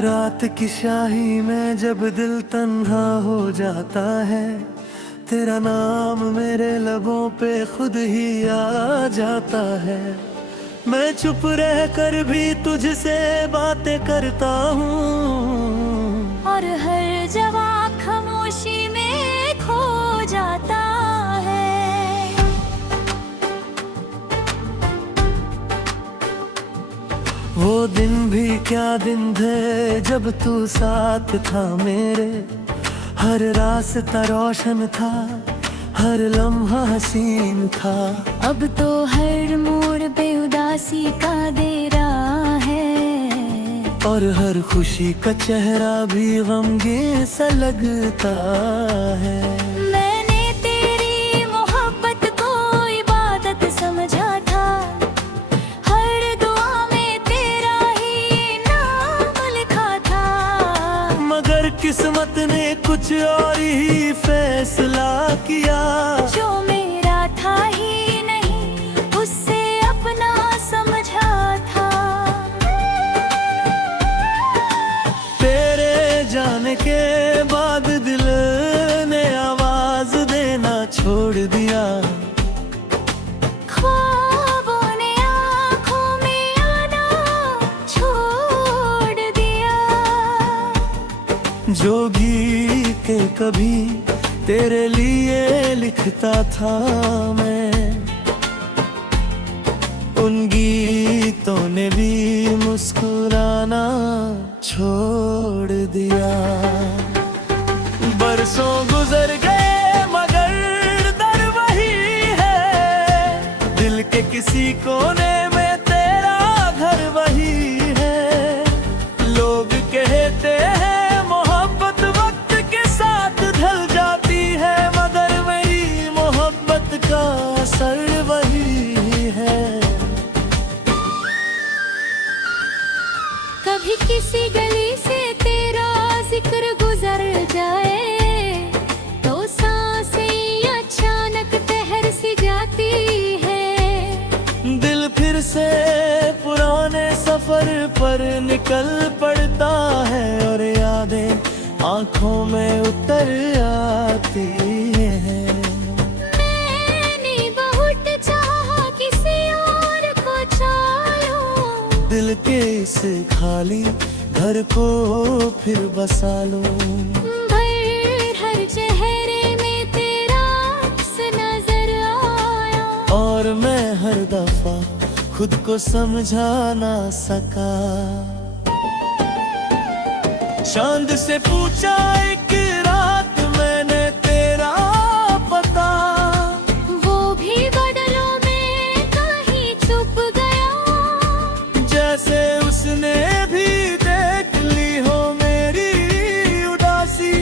रात की शाही में जब दिल तन्हा हो जाता है, तेरा नाम मेरे लबों पे खुद ही आ जाता है। मैं चुप रह कर भी तुझसे बातें करता हूँ, और हर जवाब खामोशी में खो जाता है। वो दिन भी क्या दिन थे जब तू साथ था मेरे। हर रास्ता रोशन था, हर लम्हा हसीन था। अब तो हर मोड़ पे उदासी का डेरा है, और हर खुशी का चेहरा भी गमगीन सा लगता है। मैंने तेरी मोहब्बत को इबादत समझा था, हर दुआ में तेरा ही नाम लिखा था। मगर किस्मत ने कुछ और ही फैसला किया, जो मेरा था ही नहीं उससे अपना समझा था। तेरे जाने के बाद दिल ने आवाज देना छोड़ दिया। ख्वाबों ने आँखों में आना छोड़ दिया। जोगी के कभी तेरे लिए लिखता था मैं, उन गीतों ने भी मुस्कुराना छोड़ दिया। बरसों गुजर गए मगर दर वही है, दिल के किसी कोने में तेरा घर वही है। लोग कहते हैं मोहब्बत वक्त के साथ ढल जाती है, मगर मेरी मोहब्बत का असर वही है। कभी किसी गली से तेरा जिक्र गुजर जाए, तो सांसें अचानक तहर सी जाती है। दिल फिर से पुराने सफर पर निकल पड़ता है, और यादें आंखों में उतर आती हैं। मैंने बहुत चाहा किसी और को चाहूं, दिल के इस खाली घर को फिर बसा लूं। हर चेहरे में तेरा अक्स नजर आया, और मैं हर दफा खुद को समझा ना सका। चांद से पूछा एक रात मैंने तेरा पता, वो भी बदलों में कहीं छुप गया। जैसे उसने भी देख ली हो मेरी उदासी,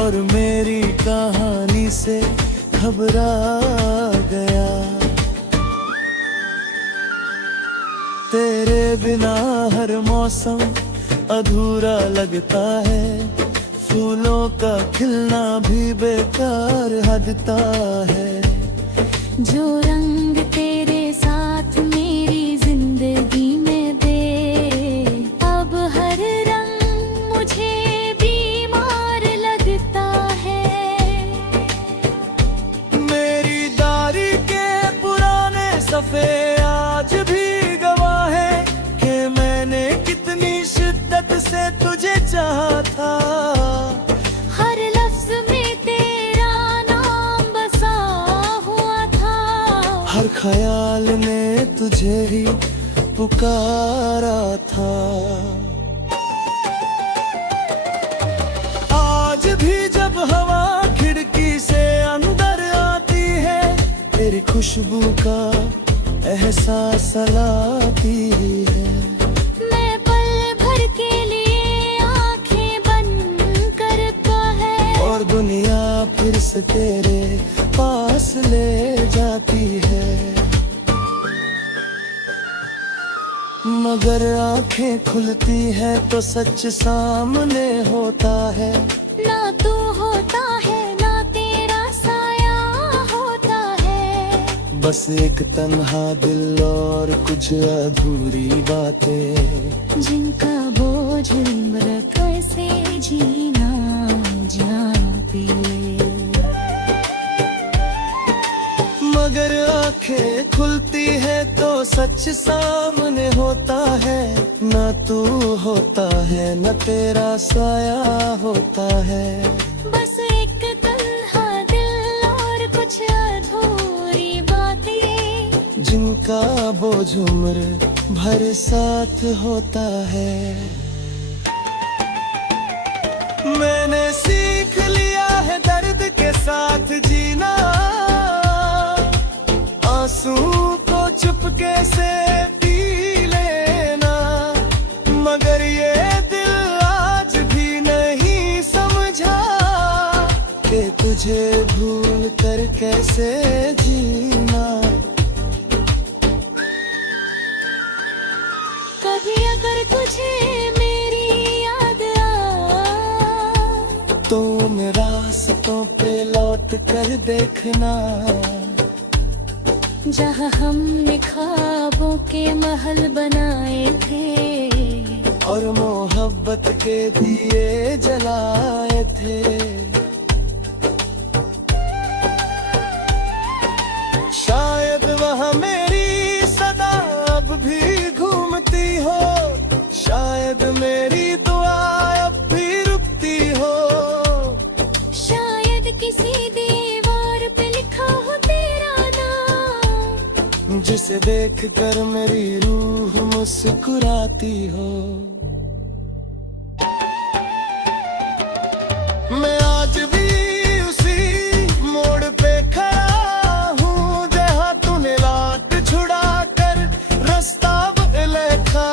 और मेरी कहानी से घबरा गया। तेरे बिना हर मौसम अधूरा लगता है, फूलों का खिलना भी बेकार हदता है। जो रंग तेरे साथ मेरी जिंदगी में दे, अब हर रंग मुझे बीमार लगता है। मेरी दारी के पुराने सफ़े आज भी गवाह है कि मैंने कितनी शिद्दत से तुझे चाहा था। हर लफ्ज में तेरा नाम बसा हुआ था, हर ख्याल ने तुझे ही पुकारा था। आज भी जब हवा खिड़की से अंदर आती है, तेरी खुशबू का एहसास लाती है। मैं पल भर के लिए आंखें बंद करता है, और दुनिया फिर से तेरे पास ले जाती है। मगर आंखें खुलती है तो सच सामने होता है। ना तू होता है ना तेरा साया होता है, बस एक तन्हा दिल और कुछ अधूरी बातें, जिनका बोझ उम्र जीना जान पी ले। मगर आंखें खुलती है तो सच सामने होता है, ना तू होता है न तेरा साया होता है। बस एक तन्हा दिल और कुछ अधूरी बातें, जिनका बोझ उम्र भर साथ होता है। मैंने सीख लिया है दर्द के साथ जीना, आंसू को चुपके से पी लेना। मगर ये दिल आज भी नहीं समझा कि तुझे भूल कर कैसे जीना। कभी अगर तुझे मेरी याद तो उन रास्तों पे लौट कर देखना, जहाँ हमने ख्वाबों के महल बनाए थे और मोहब्बत के दिए जलाए थे। शायद वहाँ मेरी सदा अब भी घूमती हो, शायद मेरी दुआ अब भी रुकती हो। शायद किसी दीवार पे लिखा हो तेरा नाम, जिसे देख कर मेरी रूह मुस्कुराती हो। मैं आज भी उसी मोड़ पे खड़ा हूँ, जहाँ तूने लात छुड़ा कर रास्ता बदले था।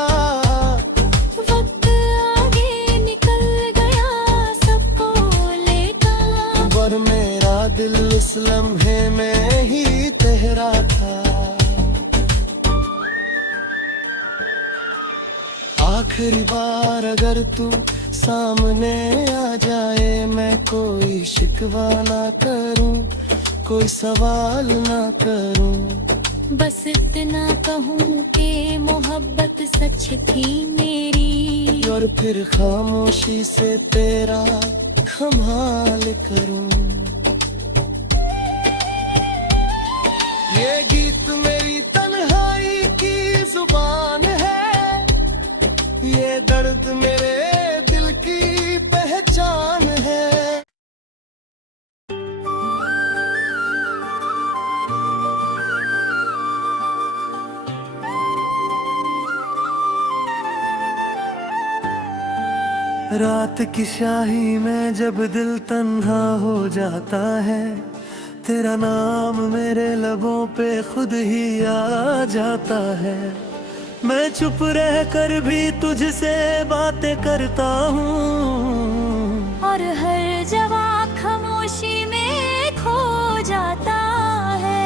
वक्त आगे निकल गया सबको लेकर, पर मेरा दिल उस लम्हे में ही ठहरा था। आखिरी बार अगर तू सामने आ जाए, मैं कोई शिकवा ना करूं, कोई सवाल ना करूं। बस इतना कहूँ कि मोहब्बत सच थी मेरी, और फिर खामोशी से तेरा कमाल करूं। ये गीत मेरी तन्हाई की जुबान है, ये दर्द मेरे दिल की पहचान है। रात की शाही में जब दिल तन्हा हो जाता है, तेरा नाम मेरे लबों पे खुद ही आ जाता है। मैं चुप रह कर भी तुझसे बातें करता हूँ, और हर जवाब खामोशी में खो जाता है।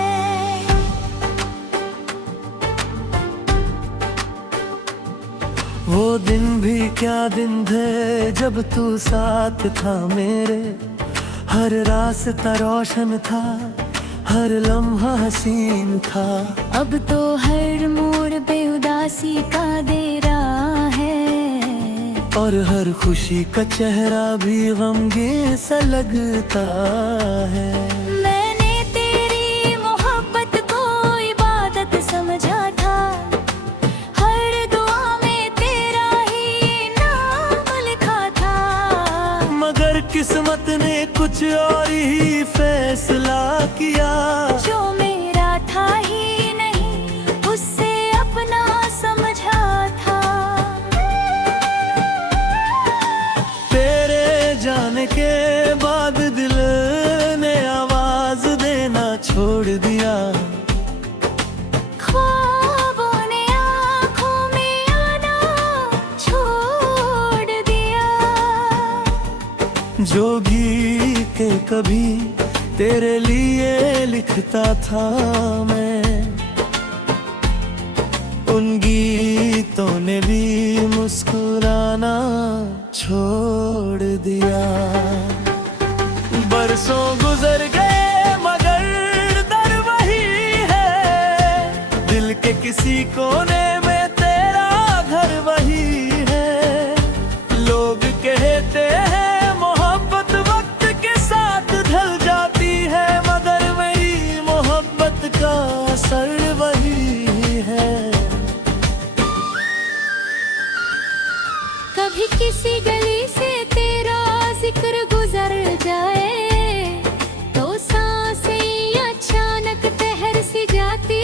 वो दिन भी क्या दिन थे जब तू साथ था मेरे, हर रास्ता रोशन था, हर लम्हा हसीन था। अब तो हर मोड़ पे उदासी का डेरा है, और हर खुशी का चेहरा भी गमगीन सा लगता है। मैंने तेरी मोहब्बत को इबादत समझा था, हर दुआ में तेरा ही नाम लिखा था। मगर किस्मत ने कुछ और ही फैसला किया, जो मेरा था ही नहीं उससे अपना समझा था। तेरे जाने के बाद दिल ने आवाज देना छोड़ दिया, ख्वाबों ने आँखों में आना छोड़ दिया। जोगी के कभी तेरे लिए लिखता था मैं, उन गीतों ने भी मुस्कुराना छोड़ दिया। बरसों गुजर गए मगर दर वही है, दिल के किसी कोने में तेरा घर वही है। लोग कहते हैं जाए तो सांसें अचानक तहर सी जाती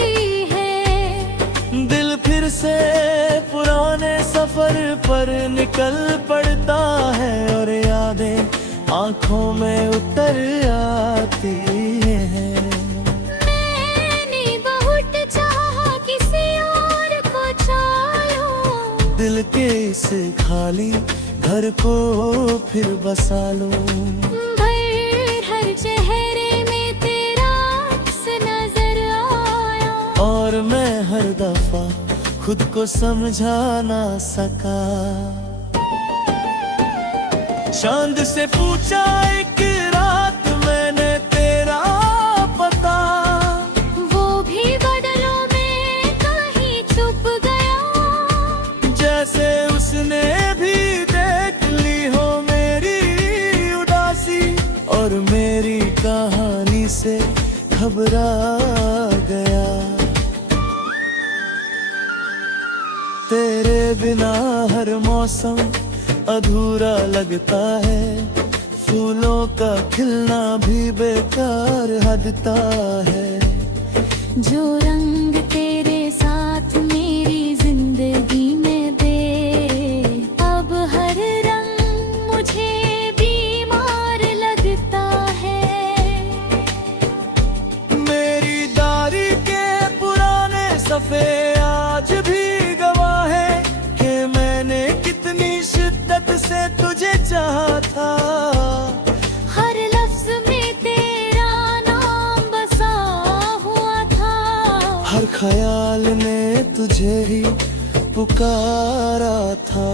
है। दिल फिर से पुराने सफर पर निकल पड़ता है और यादें आंखों में उतर आती हैं। मैंने बहुत चाहा किसी और को चाहूं, दिल के इस खाली घर को फिर बसा लो। भर हर चेहरे में तेरा अक्स नजर आया और मैं हर दफा खुद को समझा ना सका। चांद से पूछा एक रात मैंने तेरा पता, वो भी बदलों में कहीं छुप गया। जैसे उसने भी देख ली हो मेरी उदासी और मेरी कहानी से घबरा गया। तेरे बिना हर मौसम अधूरा लगता है, फूलों का खिलना भी बेकार हदता है। जो रंग तेरे साथ मेरी जिंदगी में दे, अब हर रंग मुझे बीमार लगता है। मेरी दारी के पुराने सफ़े आज भी गवाह है कि मैंने कितनी शिद्दत से तुझे चाहा था। हर लफ्ज में तेरा नाम बसा हुआ था, हर ख्याल ने तुझे ही पुकारा था।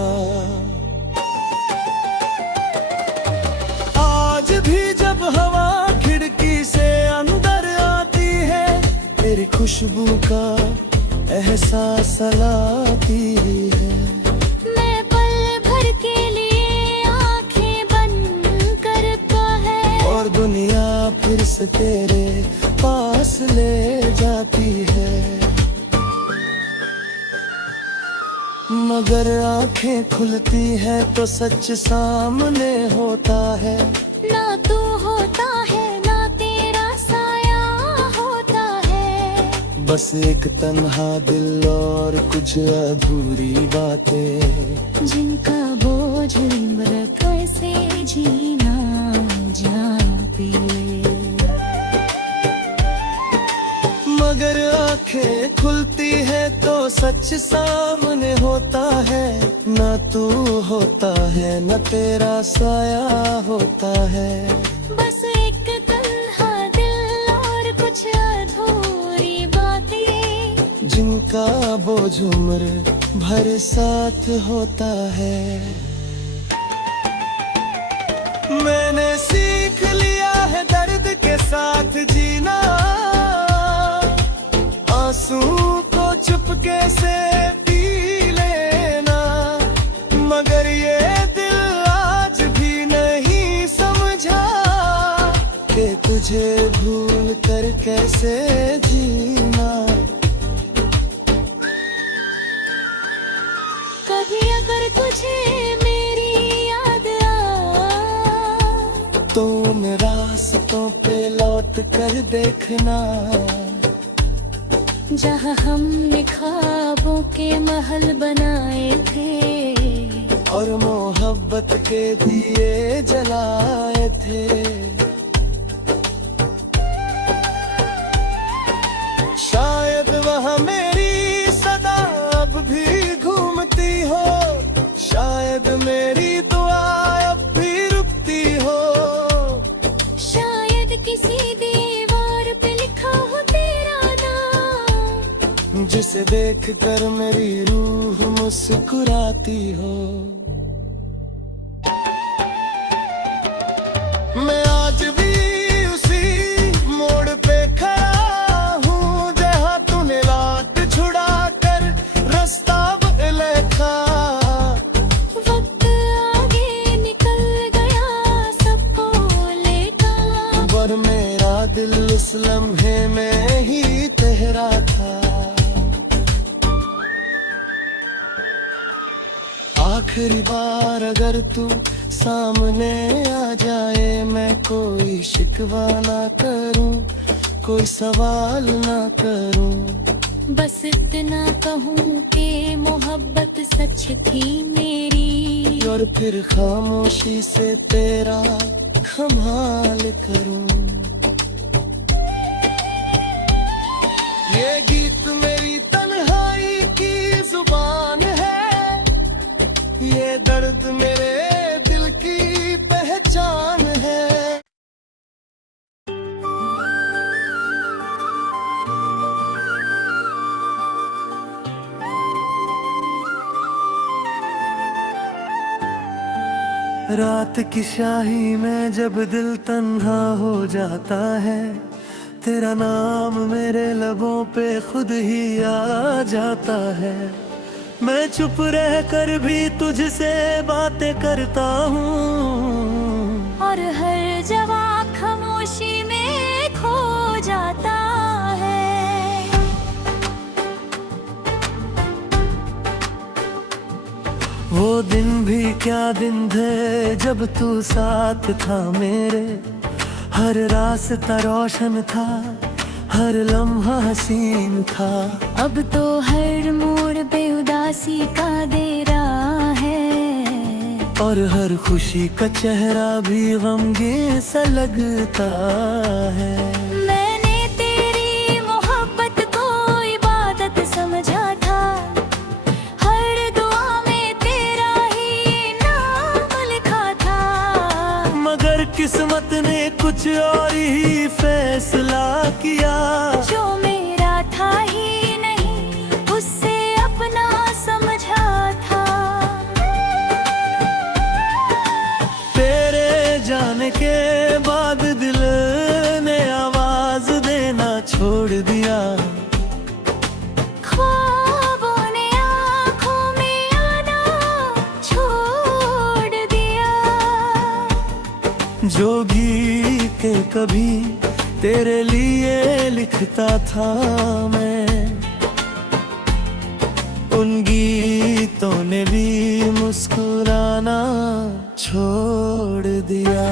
आज भी जब हवा खिड़की से अंदर आती है, तेरी खुशबू का एहसास लाती है। मैं पल भर के लिए आंखें बंद करता है और दुनिया फिर से तेरे पास ले जाती है। मगर आंखें खुलती है तो सच सामने होता है। ना तू होता है ना तेरा साया होता है, बस एक तन्हा दिल और कुछ अधूरी बातें, जिनका बोझ इम्र कैसे जीना जानती है। मगर आंखें खुलती है तो सच सामने होता है। ना तू होता है न तेरा साया होता है। बस एक तन्हा दिल और कुछ अधूरी बातें, जिनका बोझ उम्र भर साथ होता है। मैंने सीख लिया है दर्द के साथ जीना, आंसू को चुपके से पी लेना। मगर ये दिल आज भी नहीं समझा कि तुझे भूल कर कैसे जीना। कभी अगर तुझे मेरी याद आ, तो उन रास्तों पे लौट कर देखना, जहाँ हमने ख्वाबों के महल बनाए थे और मोहब्बत के दिए जलाए थे। शायद वहाँ मेरी सदा अब भी घूमती हो, शायद मेरी दुआ अब भी रुकती हो। शायद किसी दीवार पे लिखा हो तेरा नाम, जिसे देख कर मेरी रूह मुस्कुराती हो। मैं आज भी उसी मोड़ पे खड़ा हूँ जहाँ तूने लात छुड़ा कर रास्ता बदले था। वक्त आगे निकल गया सबको लेकर, पर मेरा दिल उस लम्हे में ही तेरा था। आखिरी बार अगर तू सामने आ जाए, मैं कोई शिकवा ना करूं, कोई सवाल ना करूं। बस इतना कहूँ कि मोहब्बत सच थी मेरी, और फिर खामोशी से तेरा कमाल करूं। ये गीत मेरी तन्हाई की जुबान है, ये दर्द मेरे दिल की पहचान है। रात की शाही में जब दिल तन्हा हो जाता है, तेरा नाम मेरे लबों पे खुद ही आ जाता है। मैं चुप रह कर भी तुझसे बातें करता हूँ, और हर जवाब खामोशी में खो जाता है। वो दिन भी क्या दिन थे जब तू साथ था मेरे। हर रास्ता रोशन था, हर लम्हा हसीन था। अब तो हर मोड़ पे उदासी का दे रहा है, और हर खुशी का चेहरा भी गमगीन सा लगता है। मैंने तेरी मोहब्बत को इबादत समझा था, हर दुआ में तेरा ही नाम लिखा था। मगर किस्मत ने कुछ और ही फैसला किया, जो मेरा था ही नहीं उससे अपना समझा था। तेरे जाने के बाद दिल ने आवाज देना छोड़ दिया। ख्वाबों ने आँखों में आना छोड़ दिया। जो गीत के कभी तेरे लिए लिखता था मैं, उन गीतों ने भी मुस्कुराना छोड़ दिया।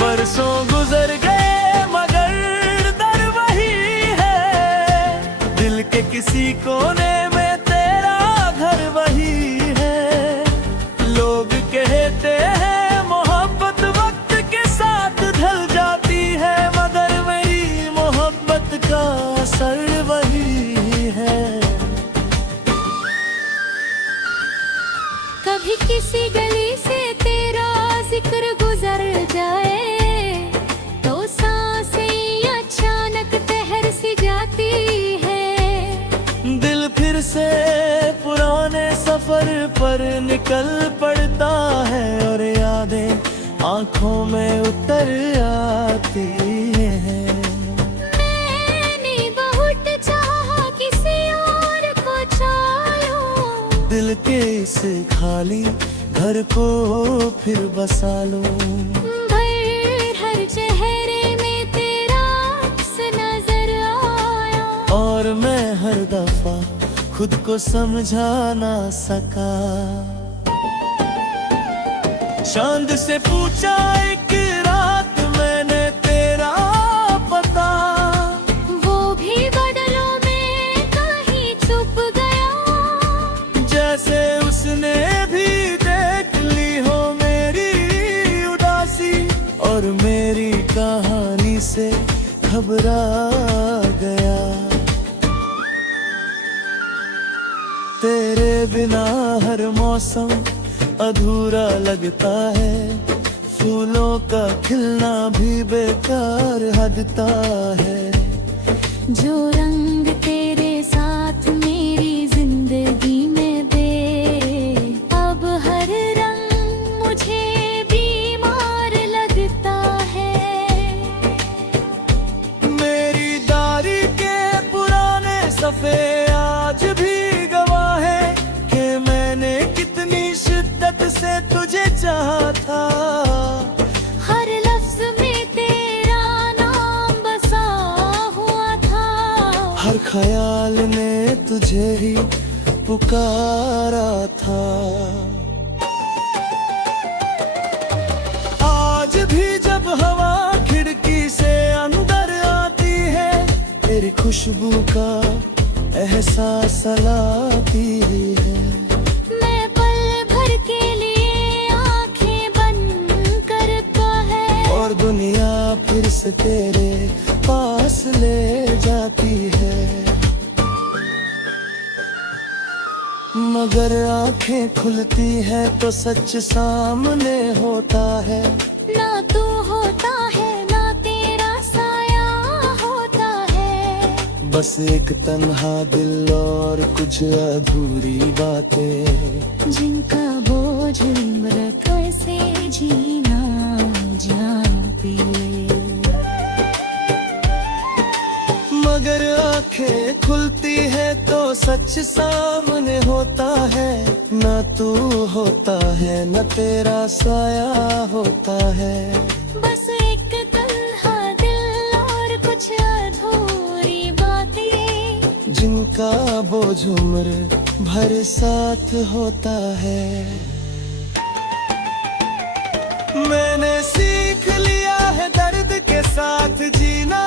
बरसों गुजर गए मगर दर वही है, दिल के किसी कोने में तेरा घर वही है। लोग कहते हैं मोहब्बत वक्त के साथ ढल जाती है, मगर मेरी मोहब्बत का असर वही है। कभी किसी गली से तेरा जिक्र गुजर जाए, तो सांसें अचानक तहर सी जाती है। दिल फिर से पुराने सफर पर निकल पड़ता है, और यादें आंखों में उतर आती हैं। मैंने बहुत चाहा किसी और को चाहूं, दिल के इस खाली घर को फिर बसा लूं। भर हर चेहरे में तेरा अक्स नजर आया, और मैं हर दफा खुद को समझा ना सका। चांद से पूछा एक रात मैंने तेरा पता, वो भी बदलों में कहीं छुप गया। जैसे उसने भी देख ली हो मेरी उदासी, और मेरी कहानी से घबरा गया। तेरे बिना हर मौसम अधूरा लगता है, फूलों का खिलना भी बेकार हटता है। जो रंग तेरे साथ मेरी जिंदगी में दे, अब हर रंग मुझे बीमार लगता है। मेरी दारी के पुराने सफे आज भी गवाह है कि मैंने कितनी शिद्दत से तुझे चाहा था। हर लफ्ज में तेरा नाम बसा हुआ था, हर ख्याल ने तुझे ही पुकारा था। आज खुशबू का एहसास लाती है। मैं पल भर के लिए आंखें बंद करता है, और दुनिया फिर से तेरे पास ले जाती है। मगर आंखें खुलती है तो सच सामने होता है। ना तू होता है ना तेरा साया होता है, बस एक तन्हा दिल और कुछ अधूरी बातें, जिनका बोझ उम्र कैसे जीना जानती है। मगर आंखें खुलती है तो सच सामने होता है। न तू होता है न तेरा साया होता है। बस एक तन्हा दिल और कुछ अधूरी बातें, जिनका बोझ उम्र भर साथ होता है। मैंने सीख लिया है दर्द के साथ जीना,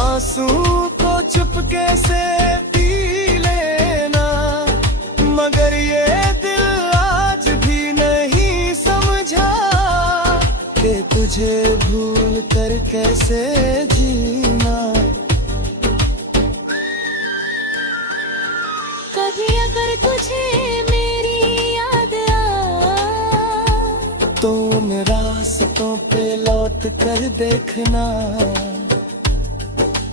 आंसू को चुपके से पी लेना। मगर ये दिल आज भी नहीं समझा कि तुझे भूल कर कैसे जीना। कभी अगर तुझे मेरी याद आ, तो उन रास्तों पे लौट कर देखना,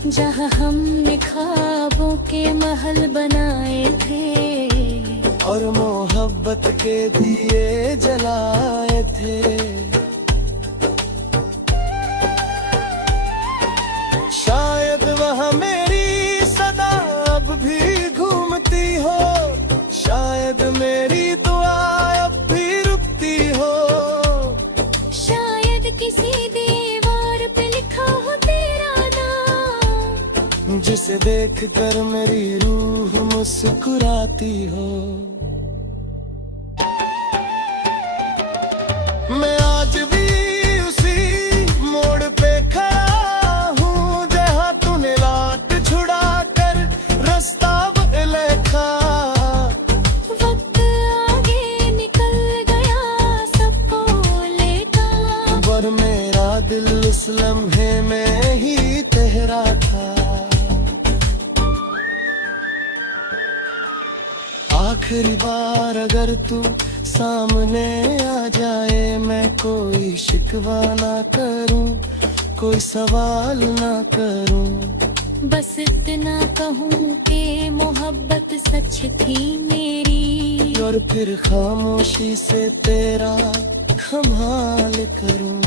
जहाँ हमने ख्वाबों के महल बनाए थे और मोहब्बत के दिए जलाए थे। शायद वहाँ मेरी सदा अब भी घूमती हो, शायद मेरी दुआ अब भी रुकती हो। शायद किसी दीवार पे लिखा हो तेरा नाम, जिसे देख कर मेरी रूह मुस्कुराती हो। मैं आज भी उसी मोड़ पे खड़ा हूँ, जहाँ तूने लात छुड़ा कर रास्ता बदले था। वक्त आगे निकल गया सबको लेकर, पर मेरा दिल उस लम्हे में ही तेरा था। आखिरी बार अगर तू सामने आ जाए, मैं कोई शिकवा ना करूं, कोई सवाल ना करूं। बस इतना कहूँ कि मोहब्बत सच थी मेरी, और फिर खामोशी से तेरा कमाल करूं।